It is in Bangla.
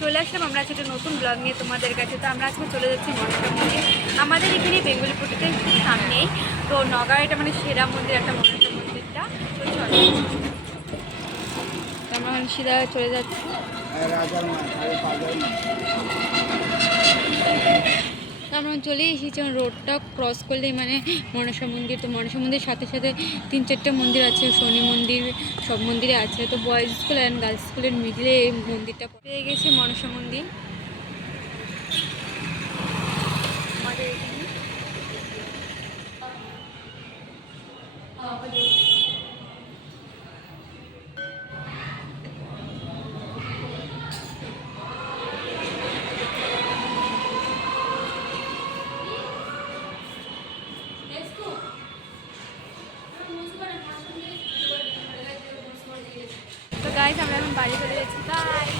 চলে আসলাম। আমরা আজকে একটা নতুন ব্লগ নিয়ে তোমাদের কাছে। তো আমরা আজকে চলে যাচ্ছি মনসা মন্দির আমাদের এখানে বেঙ্গলি একটু সামনেই। তো নগাঁও এটা মানে সেরা মন্দির, একটা মনসা মন্দিরটা। তো চলো। আমরা এখন সিধা চলে যাচ্ছি। আমরা চলে এসেছি যেমন রোডটা ক্রস করলেই মানে মনসা মন্দির। তো মনসা মন্দির সাথে সাথে তিন চারটে মন্দির আছে, শনি মন্দির, সব মন্দিরে আছে। তো বয়েজ স্কুল অ্যান্ড গার্লস স্কুলের মিডিলে এই মন্দিরটা পেয়ে গেছি মনসা মন্দির। আমাদের तर काय आम्हाला बाय